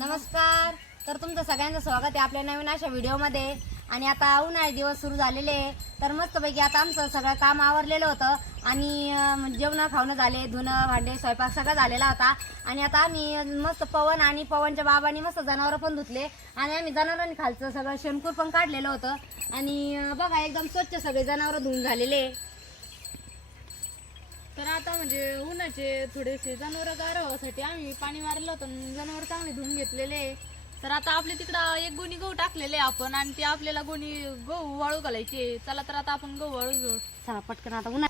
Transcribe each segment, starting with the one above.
नमस्कार. तर तुमचं सगळ्यांचं स्वागत आहे आपल्या नवीन अशा व्हिडिओमध्ये. आणि आता उन्हाळे दिवस सुरू झालेले आहे. तर मस्तपैकी आता आमचं सगळं काम आवरलेलं होतं. आणि जेवणं खावणं झाले धुणं भांडे स्वयंपाक सगळं झालेला होता. आणि आता आम्ही मस्त पवन आणि पवनच्या बाबांनी मस्त जनावरं पण धुतले. आणि आम्ही जनावरांनी खालचं सगळं शेणकूर पण काढलेलं होतं. आणि बघा एकदम स्वच्छ सगळे जनावरं धुवून झालेले तर आता म्हणजे उन्हाचे थोडेसे जनावर गारवासाठी आम्ही पाणी मारलं होतं जनावर चांगले धुवून घेतलेले तर आता आपले तिकडं एक गोणी गहू टाकलेले आपण आणि ते आपल्याला गोणी गहू वाळू घालायचे चला तर आता आपण गहू वाळू घेऊ. चला पटकन आता उन्हा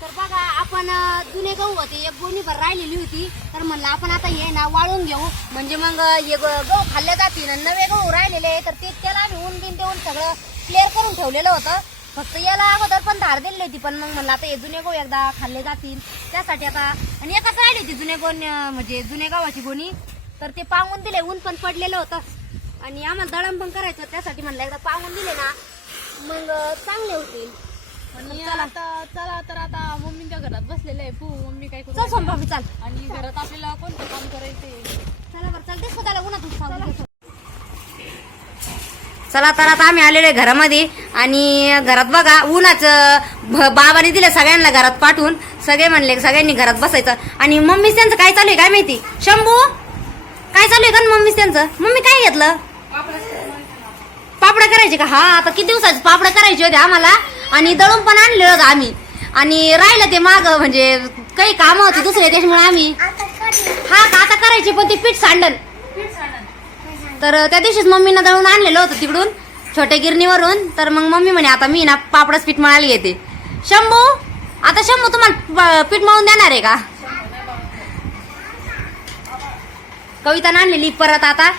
तर बघा आपण जुने गहू होते. एक गोणीभर राहिलेली होती. तर म्हणलं आपण आता हे ना वाळून घेऊ. म्हणजे मग एक हे गहू खाल्ले जातील आणि नवे गहू राहिलेले तर ते त्याला आम्ही ऊन बिन देऊन सगळं क्लिअर करून ठेवलेलं होतं. फक्त याला अगोदर पण धार दिली होती पण मग म्हणलं आता हे जुने गहू एकदा खाल्ले जातील. त्यासाठी आता आणि एकच राहिली होती जुने गोण अं, म्हणजे जुने गव्हाची गोणी? तर ते पांगून दिले ऊन पण पडलेलं होतं. आणि आम्हाला दळण पण करायचं त्यासाठी म्हणलं एकदा पांगून दिले ना. मग चांगले होतील आणि आता चला. तर आता मम्मीच्या घरात बसलेले आहे पू मम्मी काय चल करू चाल. आणि घरात आपल्याला कोणतं काम करायचंय? चला बरं चल दिसतो त्याला उन्हात चला तर आता आम्ही आलेलो आहे घरामध्ये. आणि घरात बघा उन्हाचं भ- बाबाने दिलं सगळ्यांना घरात पाठवून. सगळे म्हणले सगळ्यांनी घरात बसायचं. आणि मम्मी त्यांचं काय चालू आहे काय माहिती? शंभू काय चालू आहे का मम्मी त्यांचं? मम्मी काय घेतलं? पापड करायचे का? हा आता किती दिवसाचे पापड करायचे होते आम्हाला. आणि दळून पण आणले होते आम्ही. आणि राहिलं ते माग म्हणजे काही कामं होती दुसरे त्याच्यामुळे आम्ही हा का आता करायचे पण ते पीठ सांडण. तर त्या दिवशीच मम्मीनं दळून आणलेलं होतं तिकडून छोट्या गिरणीवरून. तर मग मम्मी म्हणे आता मी ना पापडच पीठ मळायला येते. शंभू आता शंभू तुम्हाला प- पीठ मळून देणार आहे का? कविता आणलेली परत आता.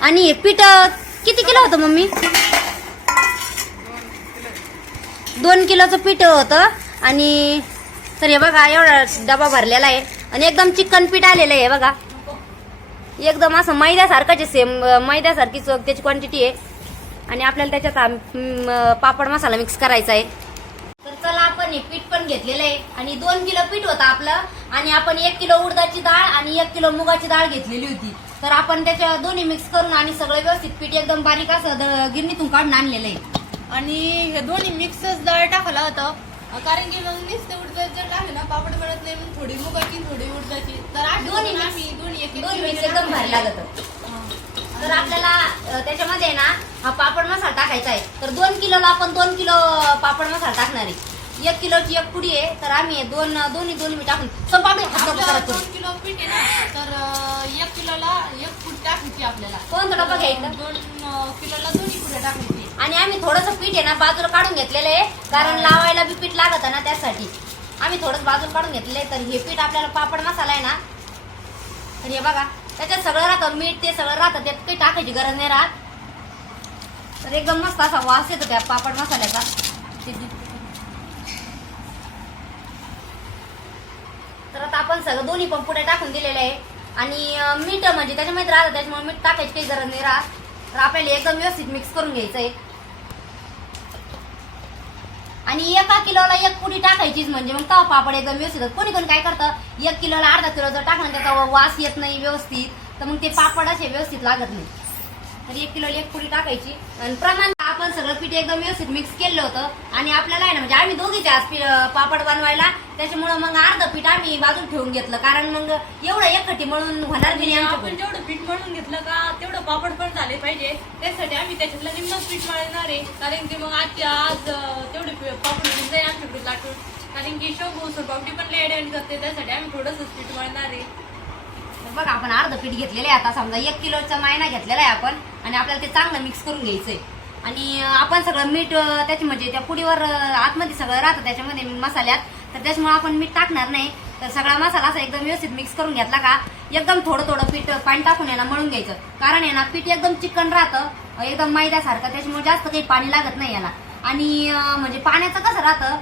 आणि पीठ किती किलो होतं मम्मी? दोन किलोचं पीठ होतं. आणि तर हे बघा एवढा डबा भरलेला आहे. आणि एकदम चिकन पीठ आलेलं आहे बघा. एकदम असं मैद्यासारखंच सेम मैद्यासारखीच त्याची क्वांटिटी आहे. आणि आपल्याला त्याच्यात पापड मसाला मिक्स करायचा आहे. तर चला आपण हे पीठ पण घेतलेलं आहे. आणि दोन किलो पीठ होतं आपलं. आणि आपण एक किलो उडदाची डाळ आणि एक किलो मुगाची डाळ घेतलेली होती. तर आपण त्याच्या दोन्ही मिक्स करून आणि सगळं व्यवस्थित पीठ एकदम बारीक असं द- गिरणीतून काढून आणलेलं आहे. आणि हे दोन्ही मिक्सच डाळ टाकलं होतं. कारण की मग नुसते उडदाची जर टाकले ना पापड मिळत नाही मग थोडी मुगाची थोडी उडदाची. तर दोन्ही mix- आम्ही दोन्ही एक मिक्स एकदम भारी लागत. तर आपल्याला अ, त्याच्यामध्ये ना हा पापड मसाला टाकायचा आहे. तर दोन किलोला आपण दोन किलो पापड मसाला टाकणार आहे. एक किलोची एक पुडी आहे तर आम्ही दोन दोन्ही दोन्ही मी टाकून पापडी आपलं करत करू. दोन किलो पीठ आहे ना तर अं, एक किलोला एक फूट टाकायची आपल्याला. कोणता डबा घ्यायचा? दोन अं, किलोला दोन्ही पुढे टाकायची. आणि आम्ही थोडंसं पीठ आहे ना बाजूला काढून घेतलेलं आहे कारण लावायला बी पीठ लागत ना त्यासाठी. आम्ही थोडंसं बाजूला काढून घेतलंय तर हे पीठ आपल्याला पापड मसाला आहे ना तर हे बघा त्याच्यात सगळं राहतं मीठ ते सगळं राहतं त्यात काही टाकायची गरज नाही राहत. तर एकदम मस्त असा वास येतो त्या पापड मसाल्याचा. तर आता आपण सगळं दोन्ही पण पुढे टाकून दिलेले आहे. आणि मीठ म्हणजे त्याच्यामध्ये राहतं त्याच्यामुळे मीठ टाकायची काही गरज नाही राहत. तर आपल्याला एकदम व्यवस्थित मिक्स करून घ्यायचं आहे आणि एका किलोला एक पुडी टाकायचीच म्हणजे मग तवा पापड एकदम व्यवस्थित. कोणी कोणी काय करतं एक किलोला अर्धा किलो जर टाकलं त्याचा वास येत नाही व्यवस्थित तर मग ते पापड असे व्यवस्थित लागत नाही तर एक किलोला एक पुडी टाकायची आणि प्रमाण आपण सगळं पीठ एकदम व्यवस्थित मिक्स केलं होतं आणि आपल्याला आहे ना म्हणजे आम्ही दोघीचे आज पी- पापड बनवायला त्याच्यामुळं मग अर्ध पीठ आम्ही बाजून ठेवून घेतलं कारण मग एवढं एकखटी म्हणून होणार बी नाही आपण. जेवढं म्हणून घेतलं का? तेवढं पापड पण झाले पाहिजे. त्यासाठी आम्ही त्याच्यातलं निम्न पीठ मळणार आहे. कारण की मग आज आज तेवढे पापड घेऊन जाईल आमच्याकडे लाटून. कारण की शोभू पापडी पण लेड एंड करते. त्यासाठी आम्ही थोडंसं पीठ मळणार आहे. बघ बघा आपण अर्ध पीठ घेतलेलं आहे. आता समजा एक किलोचा मायना घेतलेला आहे आपण आणि आपल्याला ते चांगलं मिक्स करून घ्यायचंय. आणि आपण सगळं मीठ त्याच्या म्हणजे त्या पुडीवर आतमध्ये सगळं राहतं. त्याच्यामध्ये मसाल्यात. तर त्याच्यामुळे आपण मीठ टाकणार नाही. तर सगळा मसाला असा एकदम व्यवस्थित मिक्स करून घेतला का एकदम थोडं थोडं पीठ पाणी टाकून याला मळून घ्यायचं. कारण आहे ना पीठ एकदम चिकन राहतं एकदम मैद्यासारखं त्याच्यामुळे जास्त काही पाणी लागत नाही याला. आणि म्हणजे पाण्याचं कसं राहतं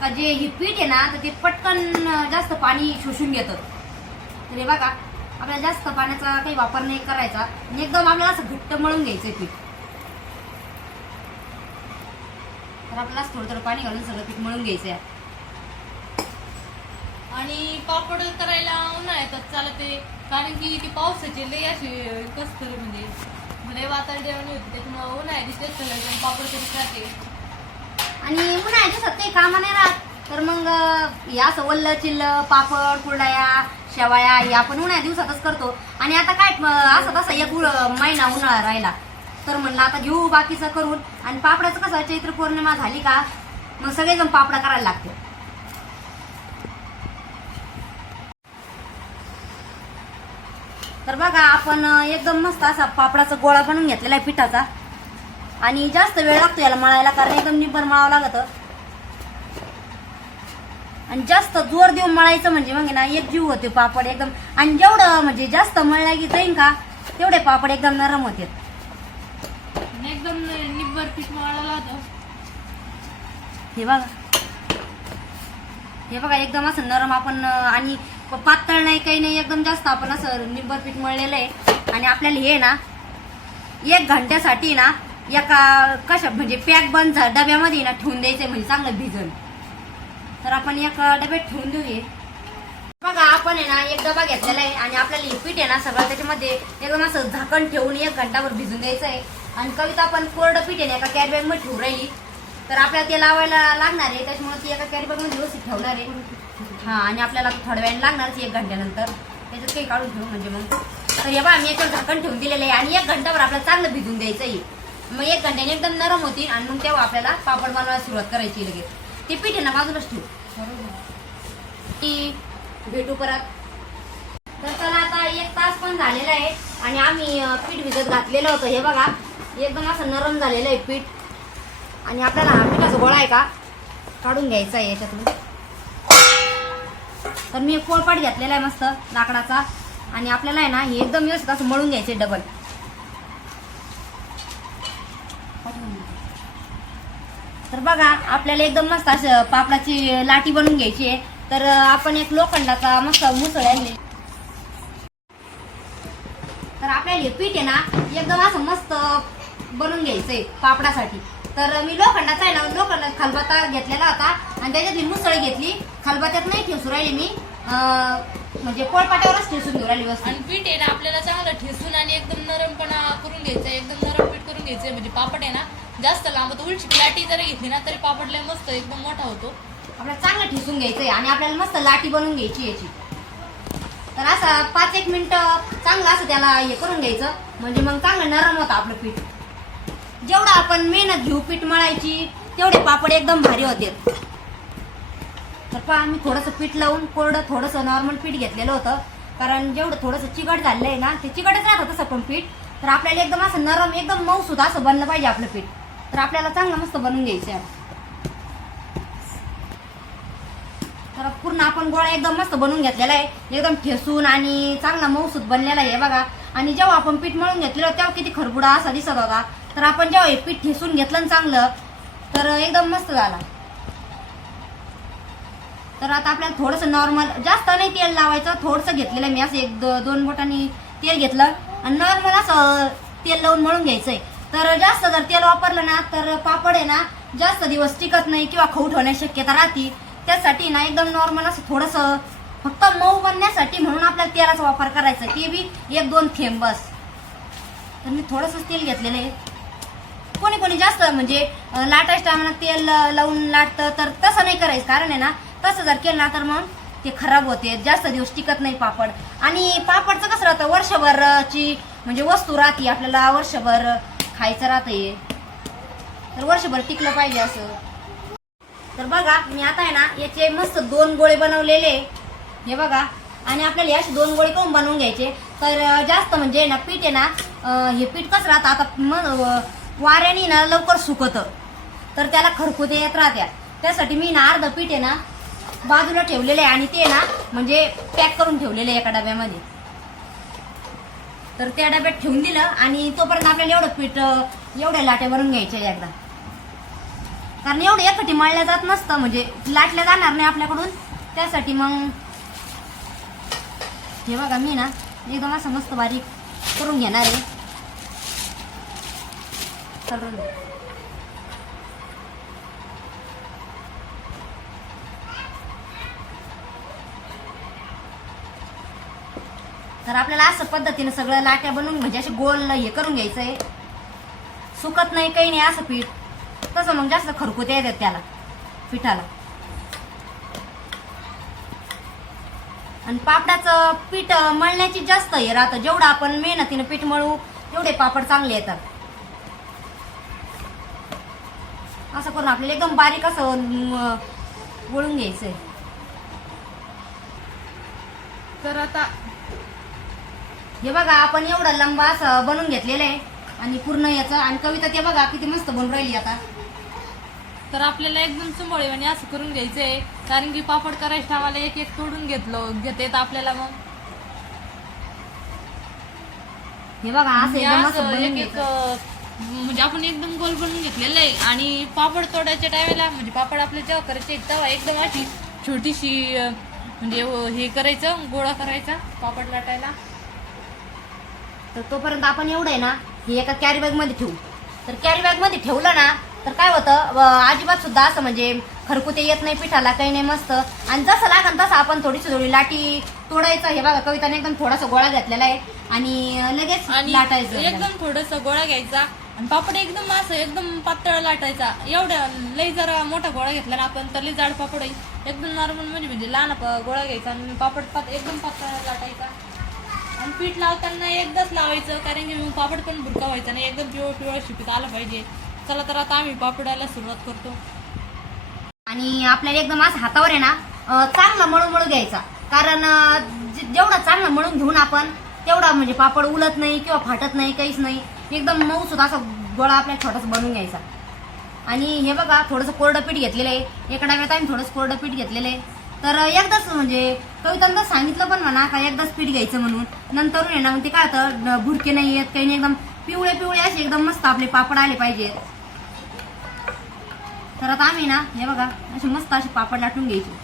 का जे हे पीठ आहे ना तर ते पटकन जास्त पाणी शोषून घेतं. तर हे बघा आपल्याला जास्त पाण्याचा काही वापर नाही करायचा. आणि एकदम आपल्याला असं घट्ट मळून घ्यायचं पीठ. तर आपल्याला थोडं थोडं पाणी घालून सगळं पीठ मळून घ्यायचं आहे आणि पापड करायला उन्हाळ्यात चालते. कारण की ती पावसाची लई अशी कसं खरं म्हणजे लय वातावरण होती त्याच्यामुळे उन्हाळ्यात तेच सगळं पापड करीत राहते. आणि उन्हाळ्याच्या दिवसात काही कामं नाही राहत तर मग या हे असं वल्ल चिल्ल पापड कुरड्या शेवाया हे आपण उन्हाळ्या दिवसातच करतो. आणि आता काय असं तसं एक महिना उन्हाळा राहिला. तर म्हणलं आता घेऊ बाकीचं करून. आणि पापडाचं कसं चैत्र पौर्णिमा झाली का मग सगळेजण पापडा करायला लागते तर बघा आपण एकदम मस्त असा पापडाचा गोळा बनवून घेतलेला आहे पिठाचा. आणि जास्त वेळ लागतो याला मळायला कारण एकदम निब्बर मळावं लागत. आणि जास्त जोर देऊन मळायचं म्हणजे मग ना एक जीव होते पापड एकदम. आणि जेवढं म्हणजे जास्त मळल्या की जाईन का तेवढे पापड एकदम नरम होते. एकदम निब्बर पीठ मळायला हे बघा. हे बघा एकदम असं नरम आपण आणि पातळ नाही काही नाही एकदम जास्त आपण असं निंबर पीठ मळलेलं आहे. आणि आपल्याला हे ना एक घंट्यासाठी ना एका कशा म्हणजे पॅक बंद झा- डब्यामध्ये ना ठेवून द्यायचंय म्हणजे चांगलं भिजल तर आपण एक डब्यात ठेवून देऊया. बघा आपण आहे ना एक डबा घेतलेला आहे आणि आपल्याला हे पीठ आहे ना सगळं त्याच्यामध्ये एकदम असं झाकण ठेवून एक घंटाभर भिजून द्यायचं आहे आणि कविता आपण कोरडं पीठ आहे ना एका कॅरी मध्ये ठेवून राहिली. तर आपल्याला ते लावायला लागणार आहे त्याच्यामुळे ती एका कॅरी व्यवस्थित ठेवणार आहे. हा आणि आपल्याला थोड्या वेळाने लागणारच एक घंट्यानंतर. त्याच्यात काही काढून ठेवू म्हणजे मग. तर हे बा मी याच्यावर झाकण ठेवून दिलेलं आहे आणि एक घंटाभर आपल्याला चांगलं भिजून द्यायचं आहे. मग एक घंट्याने एकदम नरम होतील आणि मग तेव्हा आपल्याला पापड बनवायला सुरुवात करायची लगेच. ते पीठ आहे ना बाजूलाच ठेवू. ती भेटू परत. तर चला आता एक तास पण झालेला आहे आणि आम्ही पीठ भिजत घातलेलं होतं. हे बघा एकदम असं नरम झालेलं आहे पीठ. आणि आपल्याला हा पिठाचा गोळा आहे का? काढून घ्यायचा आहे याच्यातून. तर मी एक पोळपाट घेतलेला आहे मस्त लाकडाचा. आणि आपल्याला आहे ना हे एकदम व्यवस्थित असं मळून घ्यायचे डबल तर बघा आपल्याला एकदम मस्त असं पापडाची लाटी बनवून घ्यायची आहे. तर आपण एक लोखंडाचा मस्त मुसळ आहे. तर आपल्याला हे पीठ आहे ना एकदम असं मस्त बनवून घ्यायचंय पापडासाठी. तर मी लोखंडाचा आहे ना लोखंड खलबत्ता घेतलेला होता. आणि त्याच्यातली मुसळ घेतली. खलबत्त्यात नाही ठेसू राहिली मी. म्हणजे पोळपाट्यावरच ठेसून घेऊ राहिली वस्तू आणि पीठ आहे ना आपल्याला चांगलं ठेसून आणि एकदम नरमपणा करून घ्यायचं एकदम नरम पीठ करून घ्यायचंय म्हणजे पापड आहे ना जास्त लांबत उलची लाटी जरी घेतली ना तरी पापड लय मस्त एकदम मोठा होतो. आपल्याला चांगलं ठेसून घ्यायचंय आणि आपल्याला मस्त लाटी बनवून घ्यायची याची. तर असं पाच एक मिनिट चांगलं असं त्याला हे करून घ्यायचं. म्हणजे मग चांगलं नरम होतं आपलं पीठ. जेवढं आपण मेहनत घेऊ पीठ मळायची तेवढे पापड एकदम भारी होते. तर पहा मी थोडंसं पीठ लावून कोरडं थोडंसं नॉर्मल पीठ घेतलेलं होतं. कारण जेवढं थोडंसं चिकट झालेलं आहे ना ते चिकटच राहतं तसं पण पीठ. तर आपल्याला एकदम असं नरम एकदम मऊ असं बनलं पाहिजे आपलं पीठ. तर आपल्याला चांगलं मस्त बनवून घ्यायचं आहे. तर पूर्ण आपण गोळा एकदम मस्त बनवून घेतलेला आहे. एकदम ठेसून आणि चांगला मऊसूत बनलेला आहे बघा. आणि जेव्हा आपण पीठ मळून घेतलेलं तेव्हा किती खरबुडा असा दिसत होता. तर आपण जेव्हा हे पीठ ठेसून घेतलं चांगलं तर एकदम मस्त झाला. तर आता आपल्याला थोडंसं नॉर्मल जास्त नाही तेल लावायचं थोडंसं घेतलेलं आहे मी असं एक दो- दोन बोटांनी तेल घेतलं. आणि नॉर्मल असं तेल लावून मळून घ्यायचंय. तर जास्त जर तेल वापरलं ना तर पापड आहे ना जास्त दिवस टिकत नाही किंवा खऊ ठेवण्याची शक्यता राहते. त्यासाठी ना एकदम नॉर्मल असं थोडंसं फक्त मऊ बनण्यासाठी म्हणून आपल्याला तेलाचा वापर करायचा ते बी एक दोन थेंब बस. तर मी थोडंसं तेल घेतलेलं आहे. कोणी कोणी जास्त म्हणजे लाटायच्या टायमाला तेल लावून लाटतं तर तसं नाही करायचं. कारण आहे ना तसं जर केलं ना तर मग ते खराब होते. जास्त दिवस टिकत नाही पापड. आणि पापडचं कसं राहतं वर्षभरची म्हणजे वस्तू राहते. आपल्याला वर्षभर खायचं राहते तर वर्षभर टिकलं पाहिजे असं. तर बघा मी आता आहे ना याचे मस्त दोन गोळे बनवलेले. हे बघा. आणि आपल्याला असे दोन गोळे करून बनवून घ्यायचे? तर जास्त म्हणजे ना पीठ आहे ना हे पीठ कसं राहतं? आता वाऱ्याने ना लवकर सुकतं. तर त्याला खरकुते येत राहत्या. त्यासाठी मी ना अर्ध पीठ आहे ना बाजूला ठेवलेलं आहे आणि ते ना म्हणजे पॅक करून ठेवलेलं आहे एका डब्यामध्ये. तर त्या डब्यात ठेवून दिलं आणि तोपर्यंत आपल्याला एवढं पीठ एवढ्या लाट्या भरून घ्यायच्या एकदा. कारण एवढं एकटी मळल्या जात नसतं म्हणजे लाटल्या जाणार नाही आपल्याकडून. त्यासाठी मग हे बघा मी ना एकदम असं मस्त बारीक करून घेणार आहे. चालून तर आपल्याला असं पद्धतीनं सगळं लाट्या बनवून म्हणजे असे गोल हे करून घ्यायचंय. सुकत नाही काही नाही असं पीठ. तसं मग जास्त खरकुत्या येतात त्याला पिठाला. आणि पापडाचं पीठ मळण्याची जास्त हे राहतं. जेवढं आपण मेहनतीनं पीठ मळू तेवढे पापड चांगले येतात. असं करून आपल्याला एकदम बारीक असं वळून घ्यायचंय. तर आता हे बघा आपण एवढं लंबा असं बनवून घेतलेलं आहे. आणि पूर्ण याचं आणि कविता ते बघा किती मस्त बनून राहिली आता. तर आपल्याला एकदम चुंबळे आणि असं करून घ्यायचंय. कारण की पापड करायचं आम्हाला एक एक तोडून घेतलो घेते तर आपल्याला मग. हे बघा असं एक घ्यायचं. म्हणजे आपण एकदम गोल बनवून घेतलेलं आहे. आणि पापड तोडायच्या टायमाला म्हणजे पापड आपले जेव्हा करायचे तेव्हा एकदम अशी छोटीशी म्हणजे हे करायचं गोळा करायचा पापड लाटायला. तर तोपर्यंत आपण एवढं आहे ना हे एका कॅरी बॅगमध्ये ठेवू. तर कॅरी बॅगमध्ये ठेवलं ना तर काय होतं अजिबात सुद्धा असं म्हणजे खरकुते येत नाही पिठाला काही नाही मस्त. आणि जसं लागन तसं आपण थोडीशी थोडी लाटी तोडायचं. हे बघा कविताने एकदम थोडासा गोळा घेतलेला आहे. आणि लगेच लाटायचं. एकदम थोडस गोळा घ्यायचा. आणि पापड एकदम असं एकदम पातळ लाटायचा. एवढ्या लई जरा मोठा गोळा घेतला ना आपण तर लई जाड पापड एकदम नॉर्मल म्हणजे म्हणजे लहान गोळा घ्यायचा आणि पापड पात एकदम पातळ लाटायचा. आणि पीठ लावताना एकदाच लावायचं कारण की मग पापड पण भुरका व्हायचा नाही. एकदम पिवळ पिवळ शिपीत आलं पाहिजे. चला तर आता आम्ही पापडाला सुरुवात करतो. आणि आपल्याला एकदम असं हातावर आहे ना चांगला चांगलं मळून मळू घ्यायचा. कारण जे- जेवढा चांगला मळून घेऊन आपण तेवढा म्हणजे पापड उलत नाही किंवा फाटत नाही काहीच नाही. एकदम मऊ सुद्धा असा गोळा आपल्या छोटासा बनवून घ्यायचा. आणि हे बघा थोडंसं कोरडं पीठ घेतलेलं आहे. एका डाव्यात आम्ही थोडंसं कोरडं पीठ घेतलेलं आहे. तर एकदाच म्हणजे कवितांना सांगितलं पण म्हणा का एकदाच पीठ घ्यायचं म्हणून. नंतर आहे ना मग ते काय होतं भुरके नाही येत काही नाही एकदम पिवळे पिवळे असे एकदम मस्त आपले पापड आले पाहिजेत. तर आता आम्ही ना हे बघा असे मस्त असे पापड लाटून घ्यायचे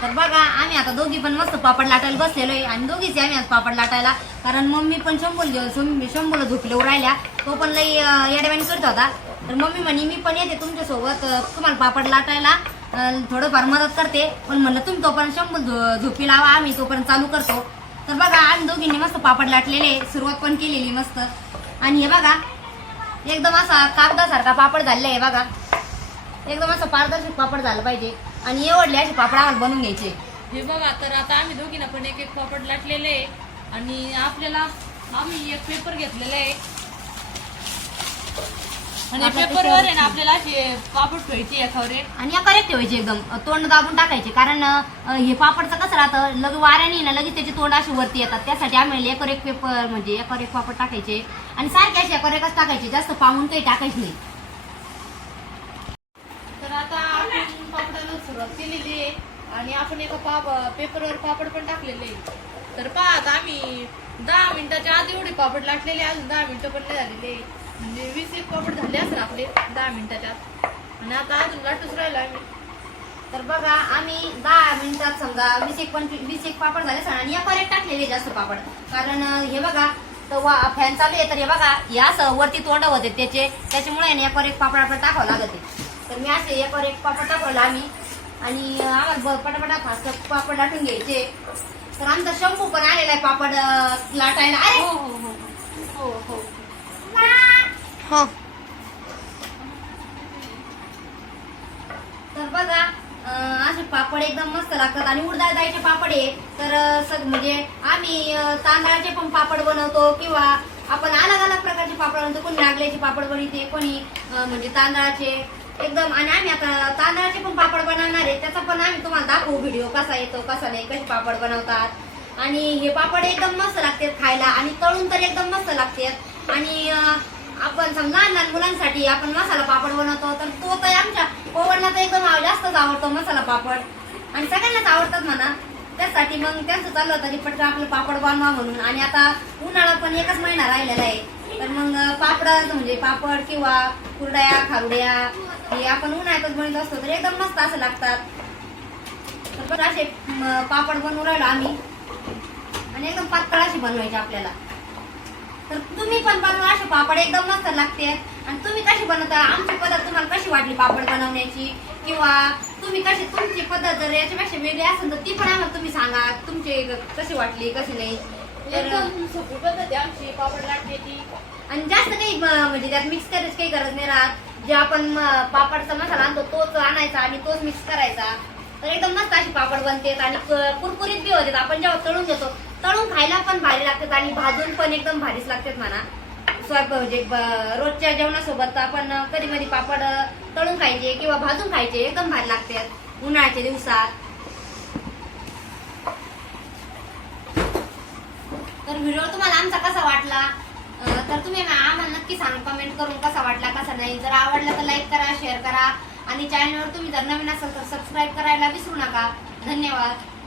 तर बघा आम्ही आता दोघी पण मस्त पापड लाटायला बसलेलो आहे. आणि दोघीच आम्ही आज पापड लाटायला. कारण मम्मी पण शंभूल शंभूला झोपल्यावर राहिल्या. तो पण लई येडेवाणी करत होता. तर मम्मी म्हणे मी पण येते तुमच्यासोबत. तुम्हाला पापड लाटायला थोडंफार मदत करते. पण म्हणलं तुम्ही तोपर्यंत शंभूल झोपी लावा. आम्ही तोपर्यंत चालू करतो. तर बघा आम्ही दोघींनी मस्त पापड लाटलेले सुरुवात पण केलेली मस्त. आणि हे बघा एकदम असा कागदासारखा पापड झालेला आहे बघा. एकदम असं पारदर्शक पापड झालं पाहिजे. आणि एवढले असे पापड आम्हाला बनवून घ्यायचे हे बघा तर आता आम्ही दोघींना पण एक एक पापड लाटलेले आहे. आणि आपल्याला आम्ही एक पेपर घेतलेला आहे. आणि आपल्या पेपरवर आहे ना आपल्याला असे पापड ठेवायचे एकावर एक. आणि या करेक्ट ठेवायचे एकदम तोंड दाबून टाकायचे. कारण अ, हे पापडचं कसं राहतं लगे वाऱ्याने ना लगेच त्याचे तोंड असे वरती येतात. त्यासाठी आम्ही एकर एक पेपर म्हणजे एकर एक पापड टाकायचे. आणि सारखे असे एकर एकच टाकायचे. जास्त पाहून काही टाकायचे नाही तर आता आपण पापडाला सुरुवात केलेली आहे आणि आपण एका पाप पेपरवर पापड पण टाकलेले तर पहा आम्ही दहा मिनिटाच्या आधी एवढे पापड लाटलेले अजून दहा मिनिटं पण नाही झालेले. म्हणजे वीस एक पापड झाले असं आपले दहा मिनिटाच्या आत. आणि आता अजून लाटूच राहिलो आम्ही. तर बघा आम्ही दहा मिनिटात समजा वीस एक पंचवीस वीस एक पापड झाले सण आणि या एक टाकलेले जास्त पापड. कारण हे बघा तर वा फॅन चालू आहे. तर हे बघा हे असं वरती तोंड होते त्याचे. त्याच्यामुळे आहे ना एक पापड आपल्याला टाकावं लागते. तर मी असे एकर एक पापड टाकवलं आम्ही. आणि आम्हाला पटापटा फास्ट पापड लाटून घ्यायचे. तर आमचा शंभू पण आलेला आहे पापड लाटायला. अरे! हो हो हो. हो हो. हो. तर बघा असे पापड एकदम मस्त लागतात. आणि उडदाळ डाळीचे पापड आहे तर सग म्हणजे आम्ही तांदळाचे पण पापड बनवतो किंवा आपण अलग अलग प्रकारचे पापड बनवतो. कोणी नागल्याचे पापड बनवते कोणी म्हणजे तांदळाचे. एकदम आणि आम्ही आता तांदळाचे पण पापड बनवणार आहे. त्याचा पण आम्ही तुम्हाला दाखवू व्हिडिओ कसा येतो कसा नाही कसे पापड बनवतात. आणि हे पापड एकदम मस्त लागतात खायला आणि तळून तर एकदम मस्त लागतात. आणि आपण समजा लहान मुलांसाठी आपण मसाला पापड बनवतो तर तो तर आमच्या ओवडला तर एकदम जास्तच आवडतो मसाला पापड. आणि सगळ्यांनाच आवडतात म्हणा. त्यासाठी मग त्यांचं चाललं होतं की पटकन आपलं पापड बनवा म्हणून. आणि आता उन्हाळा पण एकच महिना राहिलेला आहे. तर मग पापड म्हणजे पापड किंवा कुरड्या खारुड्या हे आपण उन्हाळ्यातच बनवत असतो तर एकदम मस्त असं लागतात. तर तर असे पापड बनवून राहिलो आम्ही. आणि एकदम पातळ अशी बनवायची आपल्याला. तर तुम्ही पण बनवा असे पापड एकदम मस्त लागते. आणि तुम्ही कशी बनवता आमची पद्धत तुम्हाला कशी वाटली पापड बनवण्याची? किंवा तुम्ही कशी तुमची पद्धत जर याच्यापेक्षा वेगळी असेल तर ती पण आम्हाला तुम्ही सांगा. तुमची कशी वाटली कशी नाही? आणि जास्त काही म- म्हणजे त्यात मिक्स करायची काही गरज नाही राहत. जे आपण पापडचा मसाला आणतो तोच आणायचा आणि तोच मिक्स करायचा. तर एकदम मस्त अशी पापड बनते आणि कुरकुरीत बी होते आपण जेव्हा तळून घेतो तळून खायला पण भारी लागतात आणि भाजून पण एकदम भारीच लागतात म्हणा. स्वयंपाक म्हणजे रोजच्या जेवणासोबत आपण कधी कधी पापड तळून खायचे किंवा भाजून खायचे एकदम भारी लागतात. उन्हाळ्याच्या दिवसात. तर व्हिडिओ तुम्हाला आमचा कसा वाटला? तर तुम्ही ना- आम्हाला नक्की सांग कमेंट करून कसा वाटला कसा नाही. जर आवडला तर लाईक करा शेअर करा. आणि चॅनलवर तुम्ही जर नवीन असाल तर सबस्क्राईब करायला विसरू नका. धन्यवाद.